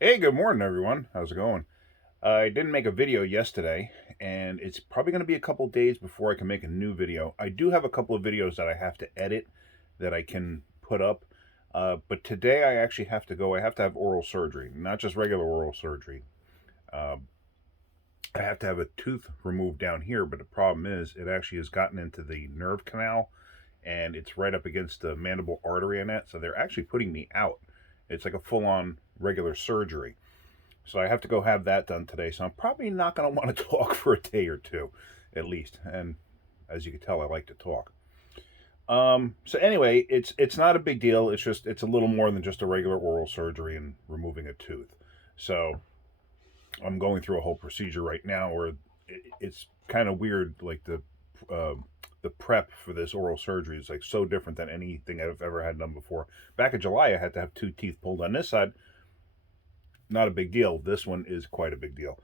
Hey, good morning, everyone. How's it going? I didn't make a video yesterday, and it's probably going to be a couple days before I can make a new video. I do have a couple of videos that I have to edit that I can put up, but today I actually have to go. I have to have oral surgery, not just regular oral surgery. Uh, I have to have a tooth removed down here, but the problem is it actually has gotten into the nerve canal, and it's right up against the mandible artery in that, so they're actually putting me out. It's like a full-on regular surgery. So I have to go have that done today. So I'm probably not going to want to talk for a day or two, at least. And as you can tell, I like to talk. So anyway, it's not a big deal. It's a little more than just a regular oral surgery and removing a tooth. So I'm going through a whole procedure right now where it's kind of weird. Like uh, the prep for this oral surgery is like so different than anything I've ever had done before. Back in July, I had to have two teeth pulled on this side. Not a big deal. This one is quite a big deal.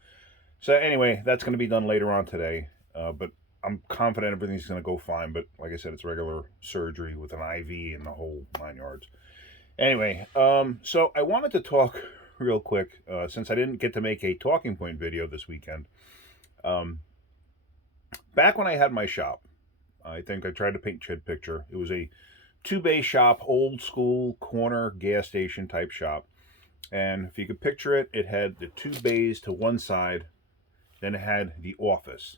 So anyway, that's going to be done later on today. But I'm confident everything's going to go fine. But like I said, it's regular surgery with an IV and the whole 9 yards. Anyway, so I wanted to talk real quick since I didn't get to make a talking point video this weekend. Um, Back when I had my shop, I think I tried to paint a picture. It was a two-bay shop, old school corner gas station type shop. And if you could picture it, it had the two bays to one side. Then it had the office,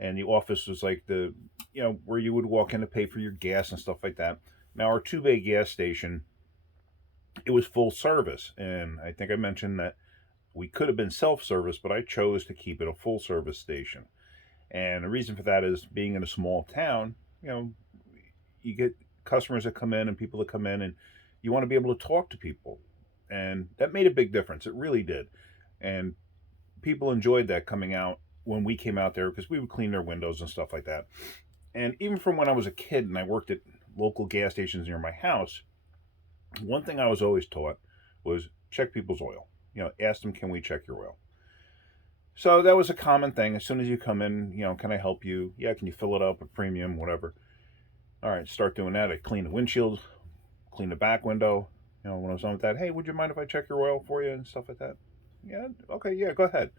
and the office was like where you would walk in to pay for your gas and stuff like that. Now our two-bay gas station, it was full service, and I think I mentioned that we could have been self-service, but I chose to keep it a full service station. And the reason for that is being in a small town, you get customers that come in and people that come in, and you want to be able to talk to people, and that made a big difference. It really did, and people enjoyed that coming out when we came out there because we would clean their windows and stuff like that. And even from when I was a kid and I worked at local gas stations near my house, one thing I was always taught was check people's oil. Ask them, can we check your oil? So that was a common thing. As soon as you come in, can I help you? Yeah, can you fill it up, a premium, whatever. All right, start doing that. I clean the windshield, clean the back window. When I was on with that, hey, would you mind if I check your oil for you and stuff like that? Yeah, okay, yeah, go ahead.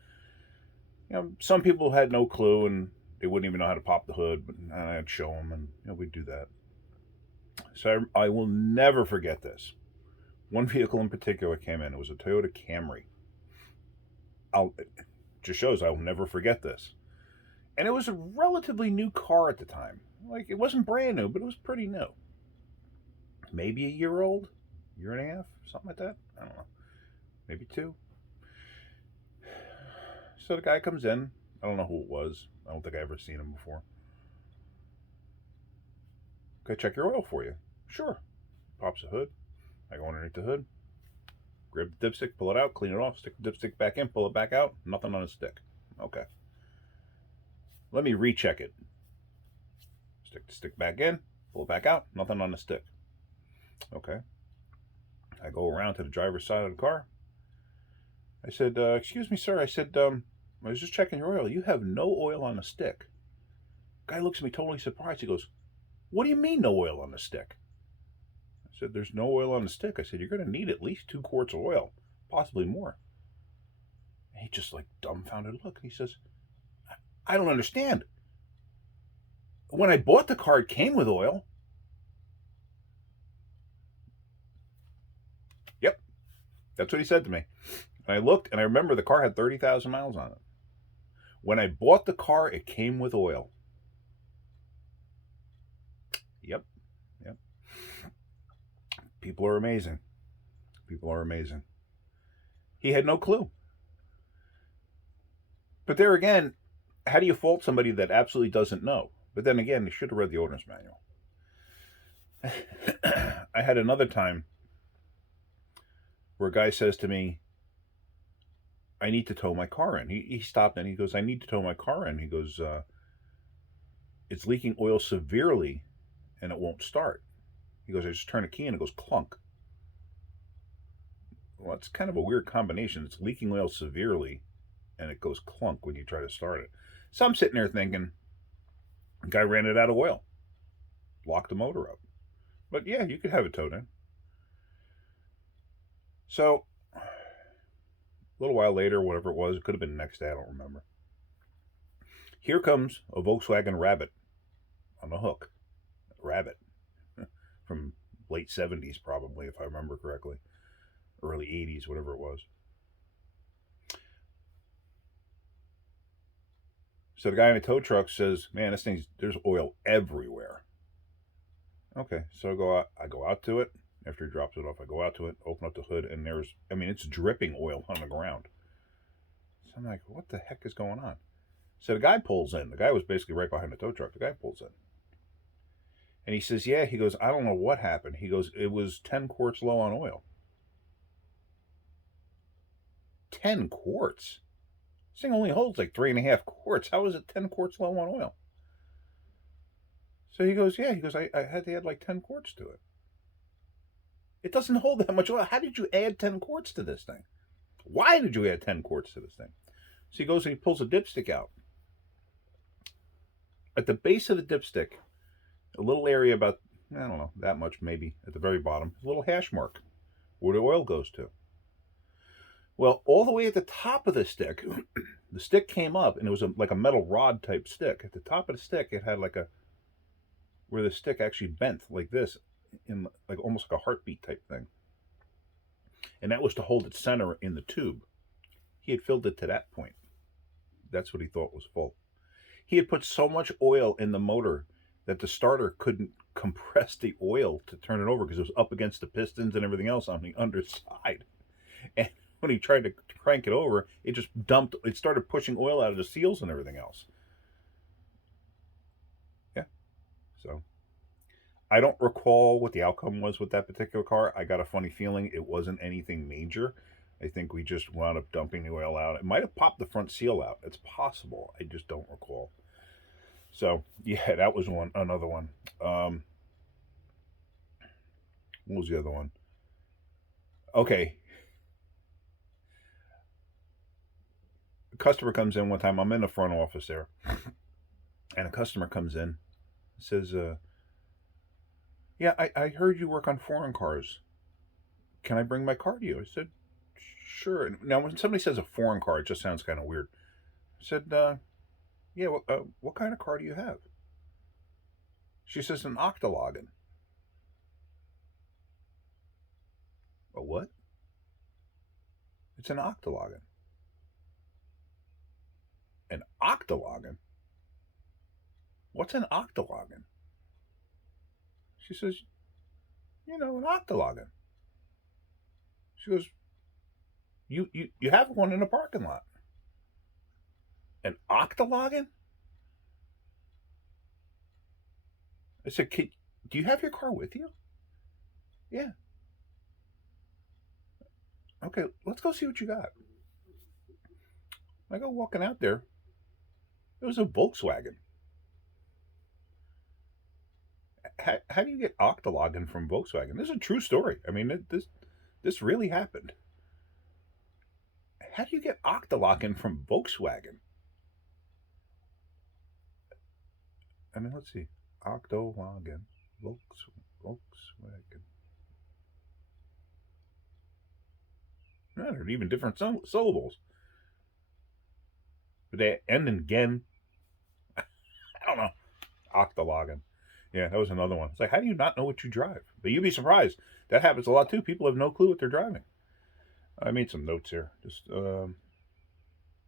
Some people had no clue and they wouldn't even know how to pop the hood, but I'd show them, and we'd do that. So I will never forget this. One vehicle in particular came in. It was a Toyota Camry. It just shows I will never forget this. And it was a relatively new car at the time. Like, it wasn't brand new, but it was pretty new. Maybe a year old, year and a half, something like that. I don't know. Maybe two. So the guy comes in. I don't know who it was. I don't think I ever seen him before. Can I check your oil for you? Sure. Pops the hood. I go underneath the hood, grab the dipstick, pull it out, clean it off, stick the dipstick back in, pull it back out. Nothing on the stick. Okay. Let me recheck it. Stick the stick back in, pull it back out. Nothing on the stick. Okay. I go around to the driver's side of the car. I said, excuse me, sir. I said, I was just checking your oil. You have no oil on the stick. Guy looks at me totally surprised. He goes, what do you mean no oil on the stick? I said, there's no oil on the stick. I said, you're going to need at least 2 quarts of oil, possibly more. And he just like dumbfounded look. He says, I don't understand. When I bought the car, it came with oil. Yep, that's what he said to me. And I looked, and I remember the car had 30,000 miles on it. When I bought the car, it came with oil. Yep, yep. People are amazing. People are amazing. He had no clue. But there again, how do you fault somebody that absolutely doesn't know? But then again, they should have read the owner's manual. I had another time where a guy says to me, I need to tow my car in. He stopped and he goes, I need to tow my car in. He goes, it's leaking oil severely and it won't start. He goes, I just turn a key and it goes clunk. Well, it's kind of a weird combination. It's leaking oil severely and it goes clunk when you try to start it. So I'm sitting there thinking, the guy ran it out of oil, locked the motor up. But yeah, you could have it towed in. So A little while later, whatever it was, it could have been the next day, I don't remember. Here comes a Volkswagen Rabbit on the hook. Rabbit. From late 70s, probably, if I remember correctly. Early 80s, whatever it was. So the guy in the tow truck says, man, this thing's, there's oil everywhere. Okay, so I go out to it. After he drops it off, I go out to it, open up the hood, and it's dripping oil on the ground. So I'm like, what the heck is going on? So the guy pulls in. The guy was basically right behind the tow truck. The guy pulls in. And he says, yeah, he goes, I don't know what happened. He goes, it was 10 quarts low on oil. 10 quarts? This thing only holds like 3.5 quarts. How is it 10 quarts low on oil? So he goes, yeah, he goes, I had to add like 10 quarts to it. It doesn't hold that much oil. How did you add 10 quarts to this thing? Why did you add 10 quarts to this thing? So he goes and he pulls a dipstick out. At the base of the dipstick, a little area about, I don't know, that much maybe, at the very bottom, a little hash mark where the oil goes to. Well, all the way at the top of the stick, the stick came up, and it was like a metal rod type stick. At the top of the stick, it had like where the stick actually bent like this, in like almost like a heartbeat type thing. And that was to hold its center in the tube. He had filled it to that point. That's what he thought was full. He had put so much oil in the motor that the starter couldn't compress the oil to turn it over because it was up against the pistons and everything else on the underside. And when he tried to crank it over, it started pushing oil out of the seals and everything else. Yeah. So I don't recall what the outcome was with that particular car. I got a funny feeling it wasn't anything major. I think we just wound up dumping the oil out. It might have popped the front seal out. It's possible. I just don't recall. So yeah, that was another one. What was the other one? Okay. A customer comes in one time. I'm in the front office there. And a customer comes in, says, yeah, I heard you work on foreign cars. Can I bring my car to you? I said, sure. Now, when somebody says a foreign car, it just sounds kind of weird. I said, yeah, what kind of car do you have? She says, an Octolagen. A what? It's an Octolagen. An Octolagen? What's an Octolagen? She says, an Octolagen. She goes, you have one in the parking lot. An Octolagen? I said, do you have your car with you? Yeah. Okay, let's go see what you got. I go walking out there. It was a Volkswagen. How do you get Octolagen from Volkswagen? This is a true story. I mean, this really happened. How do you get Octolagen from Volkswagen? I mean, let's see. Octolagen. Volkswagen. No, they're even different syllables. But they end in gen. I don't know. Octolagen. Yeah, that was another one. It's like, how do you not know what you drive? But you'd be surprised. That happens a lot too. People have no clue what they're driving. I made some notes here. Just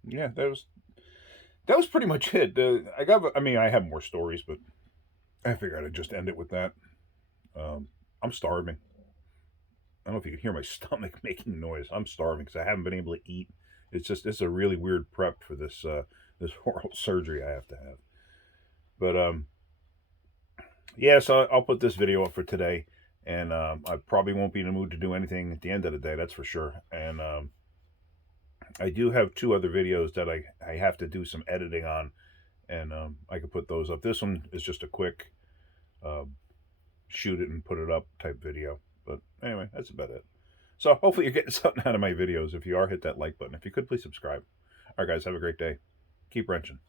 yeah, that was pretty much it. I have more stories, but I figured I'd just end it with that. I'm starving. I don't know if you can hear my stomach making noise. I'm starving because I haven't been able to eat. It's a really weird prep for this this oral surgery I have to have. But yeah, so I'll put this video up for today, and I probably won't be in the mood to do anything at the end of the day, that's for sure. And I do have 2 other videos that I have to do some editing on, and I can put those up. This one is just a quick shoot it and put it up type video. But anyway, that's about it. So hopefully you're getting something out of my videos. If you are, hit that like button. If you could, please subscribe. All right, guys, have a great day. Keep wrenching.